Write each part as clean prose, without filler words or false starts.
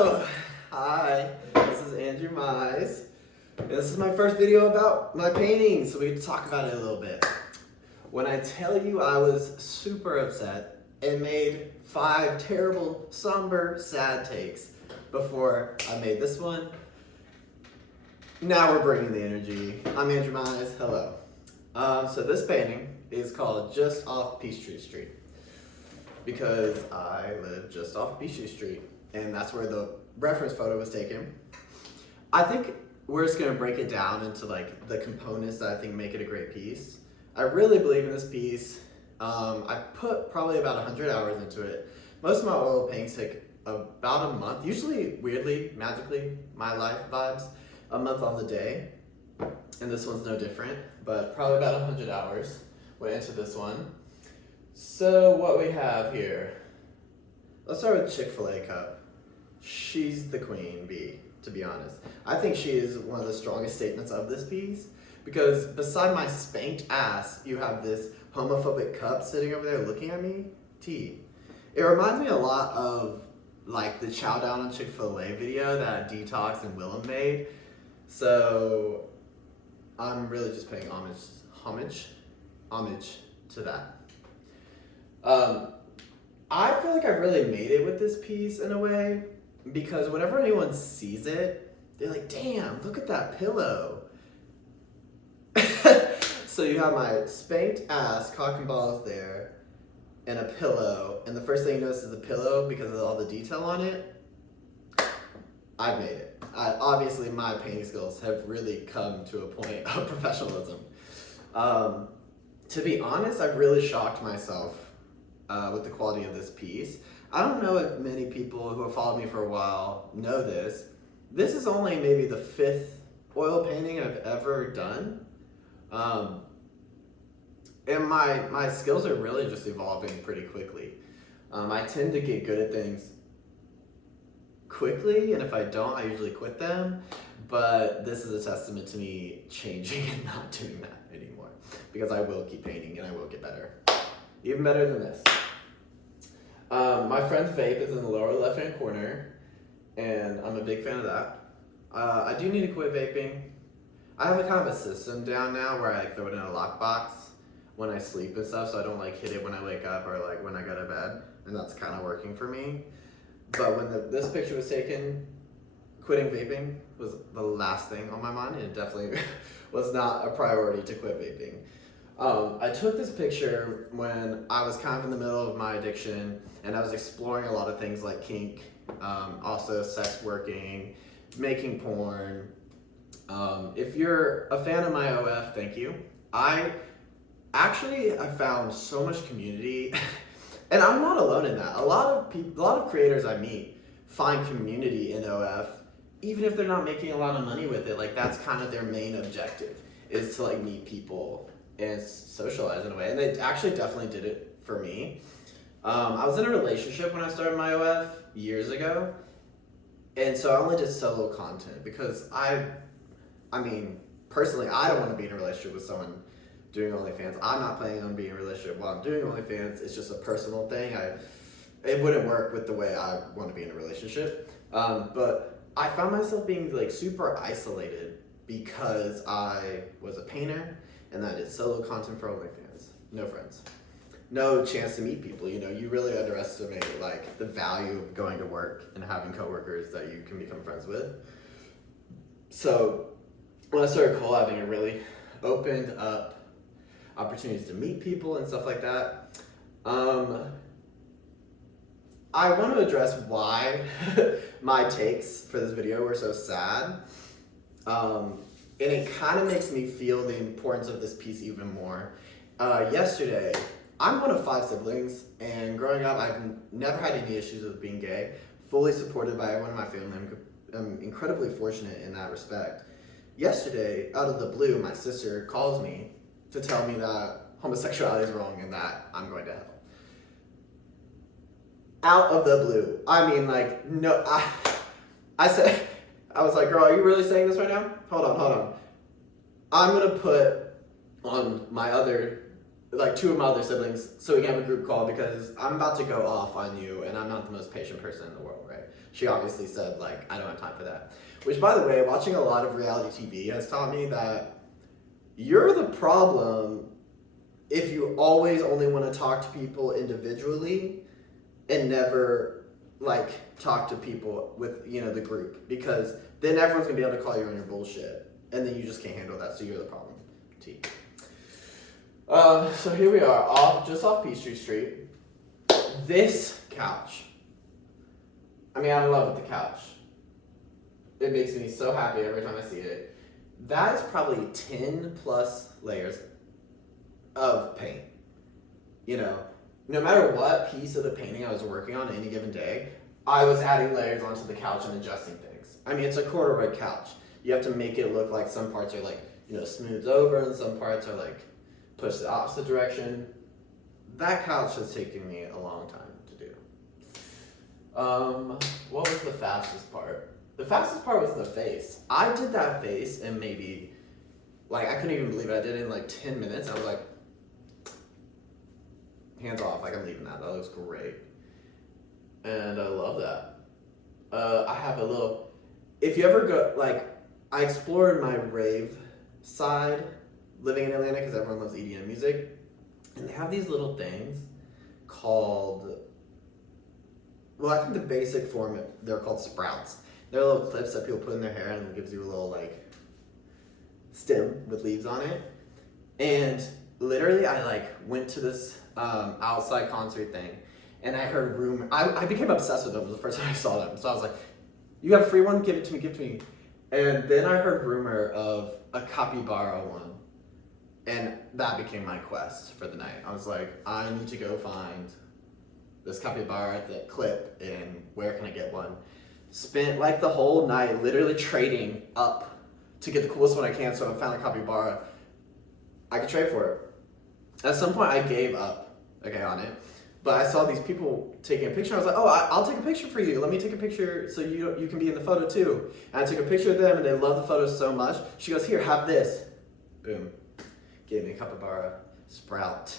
Hello! Hi, this is Andrew Mize. This is my first video about my painting, so we can talk about it a little bit. When I tell you I was super upset and made 5 terrible, somber, sad takes before I made this one, now we're bringing the energy. I'm Andrew Mize, hello. So this painting is called Just Off Peachtree Street because I live just off Peachtree Street, and that's where the reference photo was taken. I think we're just gonna break it down into like the components that I think make it a great piece. I really believe in this piece. I put probably about 100 hours into it. Most of my oil paintings take about a month, usually weirdly, magically, my life vibes, a month on the day. And this one's no different, but probably about 100 hours went into this one. So what we have here, let's start with Chick-fil-A cup. She's the queen bee, to be honest. I think she is one of the strongest statements of this piece because beside my spanked ass, you have this homophobic cup sitting over there looking at me. T. It reminds me a lot of like the Chow Down on Chick-fil-A video that Detox and Willem made. So I'm really just paying homage to that. I feel like I really made it with this piece in a way because whenever anyone sees it, they're like, damn, look at that pillow. So you have my spanked ass, cock and balls there, and a pillow, and the first thing you notice is the pillow because of all the detail on it. I've made it. Obviously, my painting skills have really come to a point of professionalism. To be honest, I've really shocked myself with the quality of this piece. I don't know if many people who have followed me for a while know this. This is only maybe the 5th oil painting I've ever done. And my skills are really just evolving pretty quickly. I tend to get good at things quickly, and if I don't, I usually quit them. But this is a testament to me changing and not doing that anymore because I will keep painting and I will get better. Even better than this. My friend's vape is in the lower left-hand corner, and I'm a big fan of that. I do need to quit vaping. I have a kind of a system down now where I throw it in a lockbox when I sleep and stuff, so I don't like hit it when I wake up or like when I go to bed, and that's kind of working for me. But when this picture was taken, quitting vaping was the last thing on my mind, and it definitely was not a priority to quit vaping. I took this picture when I was kind of in the middle of my addiction, and I was exploring a lot of things like kink, also sex working, making porn. If you're a fan of my OF, thank you. I found so much community, and I'm not alone in that. A lot of creators I meet find community in OF, even if they're not making a lot of money with it. Like that's kind of their main objective, is to like meet people and socialize in a way. And they actually definitely did it for me. I was in a relationship when I started my OF years ago, and so I only did solo content because I mean, personally, I don't want to be in a relationship with someone doing OnlyFans. I'm not planning on being in a relationship while I'm doing OnlyFans. It's just a personal thing. It wouldn't work with the way I want to be in a relationship. But I found myself being like super isolated because I was a painter and I did solo content for OnlyFans. No friends. No chance to meet people. You know, you really underestimate like the value of going to work and having coworkers that you can become friends with. So when I started collabing, it really opened up opportunities to meet people and stuff like that. I want to address why my takes for this video were so sad. And it kind of makes me feel the importance of this piece even more. Yesterday, I'm one of 5 siblings, and growing up, I've never had any issues with being gay. Fully supported by everyone in my family. I'm incredibly fortunate in that respect. Yesterday, out of the blue, my sister calls me to tell me that homosexuality is wrong and that I'm going to hell. Out of the blue. I mean, like, no, I was like, girl, are you really saying this right now? Hold on. I'm gonna put on my other like 2 of my other siblings so we can have a group call because I'm about to go off on you and I'm not the most patient person in the world, right? She obviously said, like, I don't have time for that. Which, by the way, watching a lot of reality TV has taught me that you're the problem if you always only want to talk to people individually and never, like, talk to people with, you know, the group. Because then everyone's going to be able to call you on your bullshit. And then you just can't handle that, so you're the problem. T. So here we are, just off Peachtree Street. This couch. I mean, I'm in love with the couch. It makes me so happy every time I see it. That is probably 10 plus layers of paint. You know, no matter what piece of the painting I was working on any given day, I was adding layers onto the couch and adjusting things. I mean, it's a corduroy couch. You have to make it look like some parts are like, you know, smoothed over and some parts are like pushed the opposite direction. That couch has taken me a long time to do. What was the fastest part? The fastest part was the face. I did that face in maybe, like, I couldn't even believe it. I did it in like 10 minutes. I was like, hands off, like, I'm leaving that. That looks great. And I love that. I have a little, if you ever go, like, I explored my rave side living in Atlanta because everyone loves EDM music. And they have these little things called, well, I think the basic form, they're called sprouts. They're little clips that people put in their hair and it gives you a little, like, stem with leaves on it. And literally I, like, went to this outside concert thing and I heard rumor. I became obsessed with them. It was the first time I saw them. So I was like, you have a free one? Give it to me, give it to me. And then I heard rumor of a capybara one. And that became my quest for the night. I was like, I need to go find this capybara clip and where can I get one? Spent like the whole night literally trading up to get the coolest one I can, so I found a capybara. I could trade for it. At some point I gave up, okay, on it. But I saw these people taking a picture. I was like, oh, I'll take a picture for you. Let me take a picture so you can be in the photo too. And I took a picture of them and they love the photos so much. She goes, here, have this. Boom. Gave me a capybara sprout.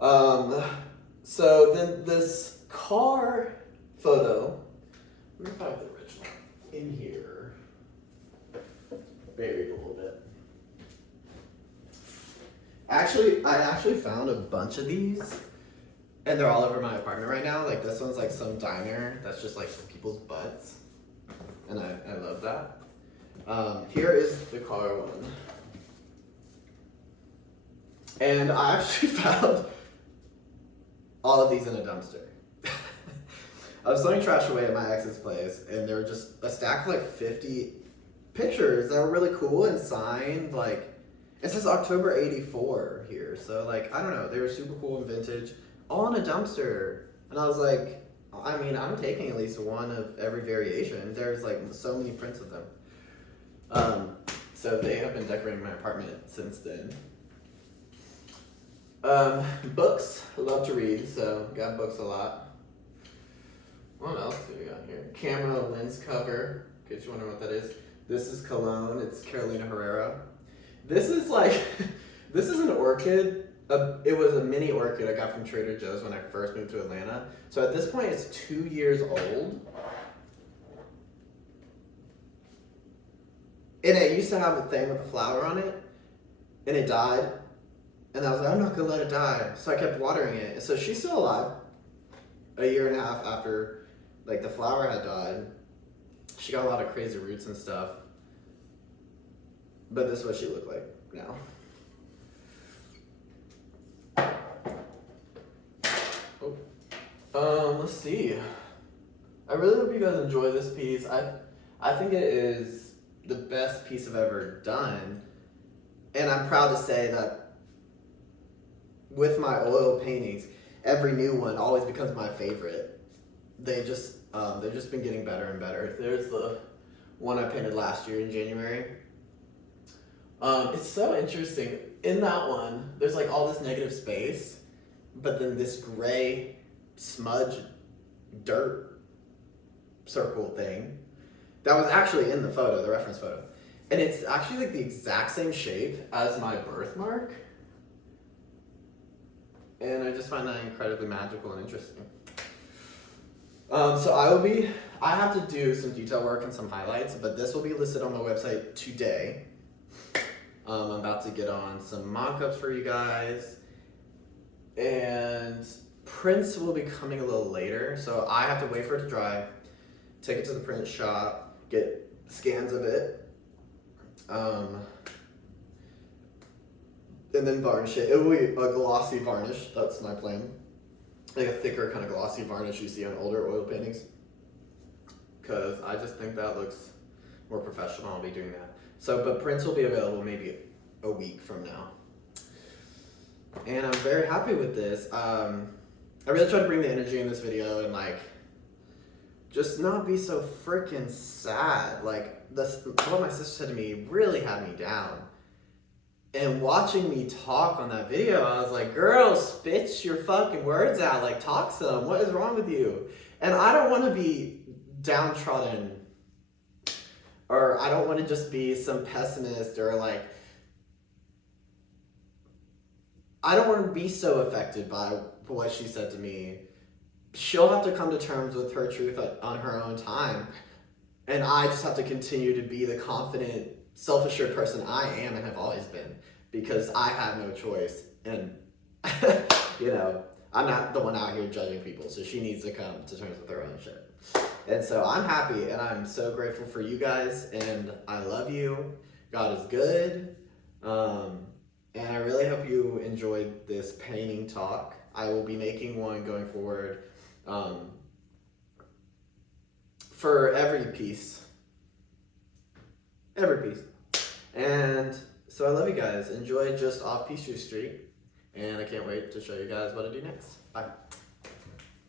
So then this car photo, let me find the original in here. Buried a little bit. I actually found a bunch of these, and they're all over my apartment right now. Like this one's like some diner that's just like people's butts, and I love that. Here is the car one, and I actually found all of these in a dumpster. I was throwing trash away at my ex's place, and there were just a stack of like 50 pictures that were really cool and signed. Like, it says October '84 here, so like, I don't know, they were super cool and vintage, all in a dumpster. And I was like, I mean, I'm taking at least one of every variation. There's like so many prints of them. So they have been decorating my apartment since then. Books, I love to read, so got books a lot. What else do we got here? Camera lens cover, in case you wonder what that is. This is cologne, it's Carolina Herrera. This is like, this is an orchid. It was a mini orchid I got from Trader Joe's when I first moved to Atlanta. So at this point it's 2 years old. And it used to have a thing with a flower on it, and it died. And I was like, I'm not gonna let it die. So I kept watering it. So she's still alive. A year and a half after like the flower had died. She got a lot of crazy roots and stuff. But this is what she looked like now. Let's see. I really hope you guys enjoy this piece. I think it is the best piece I've ever done. And I'm proud to say that with my oil paintings, every new one always becomes my favorite. They've just been getting better and better. There's the one I painted last year in January. It's so interesting. In that one, there's like all this negative space, but then this gray smudge dirt circle thing that was actually in the photo, the reference photo. And it's actually like the exact same shape as my birthmark. And I just find that incredibly magical and interesting. I have to do some detail work and some highlights, but this will be listed on my website today. I'm about to get on some mock-ups for you guys, and prints will be coming a little later, so I have to wait for it to dry, take it to the print shop, get scans of it, and then varnish it. It will be a glossy varnish, that's my plan. Like a thicker kind of glossy varnish you see on older oil paintings, because I just think that looks more professional. I'll be doing that. So, but prints will be available maybe a week from now. And I'm very happy with this. I really tried to bring the energy in this video and like, just not be so freaking sad. Like, what my sister said to me really had me down. And watching me talk on that video, I was like, girl, spit your fucking words out. Like, talk some. What is wrong with you? And I don't want to be downtrodden, or I don't want to just be some pessimist, or like, I don't want to be so affected by what she said to me. She'll have to come to terms with her truth on her own time. And I just have to continue to be the confident, self-assured person I am and have always been, because I have no choice. And, you know, I'm not the one out here judging people, so she needs to come to terms with her own shit. And so I'm happy, and I'm so grateful for you guys, and I love you. God is good. And I really hope you enjoyed this painting talk. I will be making one going forward for every piece. Every piece. And so I love you guys. Enjoy Just Off Peachtree St, and I can't wait to show you guys what I do next. Bye.